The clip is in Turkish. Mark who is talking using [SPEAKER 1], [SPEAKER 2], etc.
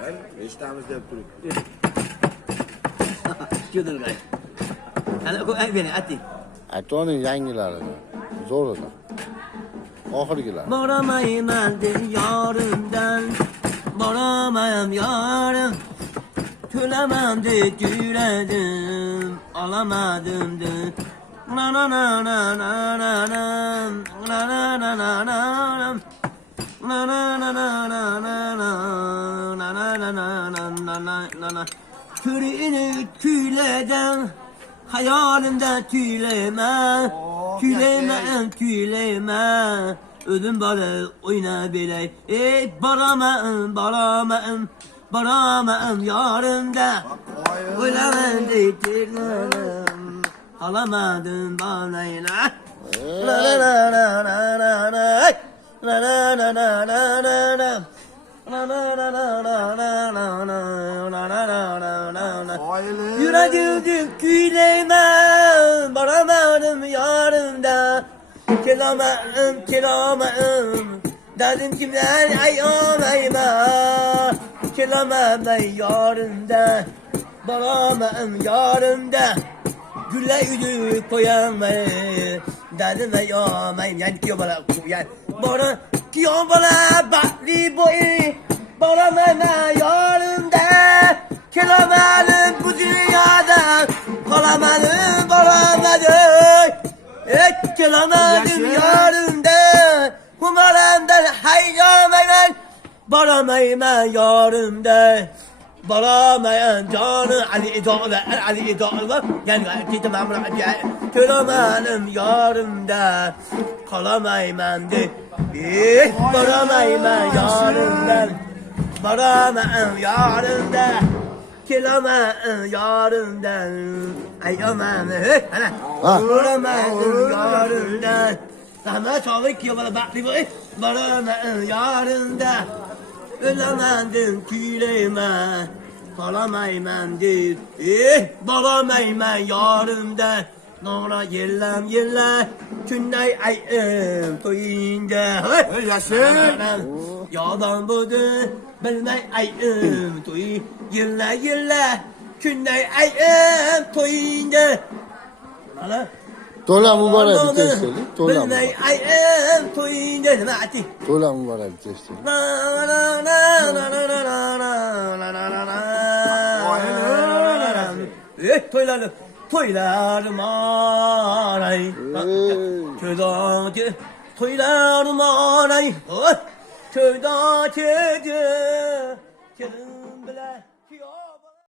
[SPEAKER 1] Sen eshitamiz deb turib.
[SPEAKER 2] Şudur gay. Ana koy ay beni ati.
[SPEAKER 3] Aytoning yangilarini. Zo'rini. Oxirgilar.
[SPEAKER 2] Boramayman yarımdan. Boramayam yarım. Tülemem de tüledim. Alamadım de. Na na na na na na na. Na na na na na na. Na na na na na na na. Na na na na. Türünü tüyleden. Hayalimde tüyleme. Tüyleme, tüyleme. Ödüm bana oyna bile. Ey baramam, baramam. Baramam yarımda. Oynamen deytirlerim. Alamadım bana yine. La la la la la la la. La la la la la la
[SPEAKER 1] Yürek
[SPEAKER 2] öldük küyleyme Baramadım yarımda Kelamarım kelamarım Dedim kimler ey ağlayma Kelamam ben yarımda Balamam yarımda gülle güdü koyan ve derdi ve yamayım yani kiyo bala kuyan bana kiyo bala bahri boyu bana meme yarında kelamanım bu dünyada kalamanım bulamadım ek kelamanım yarında kumarandan hayyamayım bana meyme yarında varamayan canı Ali idalı er Ali idalı gel vakit memra gel. Kıramanım yarımda kalamayman de bir varamayman yarımda varamayan yarımda Kıramayın yarından
[SPEAKER 3] Ayamayın
[SPEAKER 2] Vuramayın yarından Rahmet olayım ki bana baklı bu Varamayın yarından Ölemendim küleyme Balam eymendir Eh balam yarımda Nara yellem yelle. Künney eyim toyinda Hey!
[SPEAKER 1] Yaşın
[SPEAKER 2] Yadan budur bilmey eyim toy. Yille yille Künney eyim toyinda Bana
[SPEAKER 3] Tola
[SPEAKER 2] mübarek bir test söyle.
[SPEAKER 3] Tola
[SPEAKER 2] mübarek. Tola mübarek bir test söyle. Evet toylarım. Toylarım
[SPEAKER 3] aray.
[SPEAKER 2] Köydaki toylarım aray. Köydaki de. Gelin bile. Yok.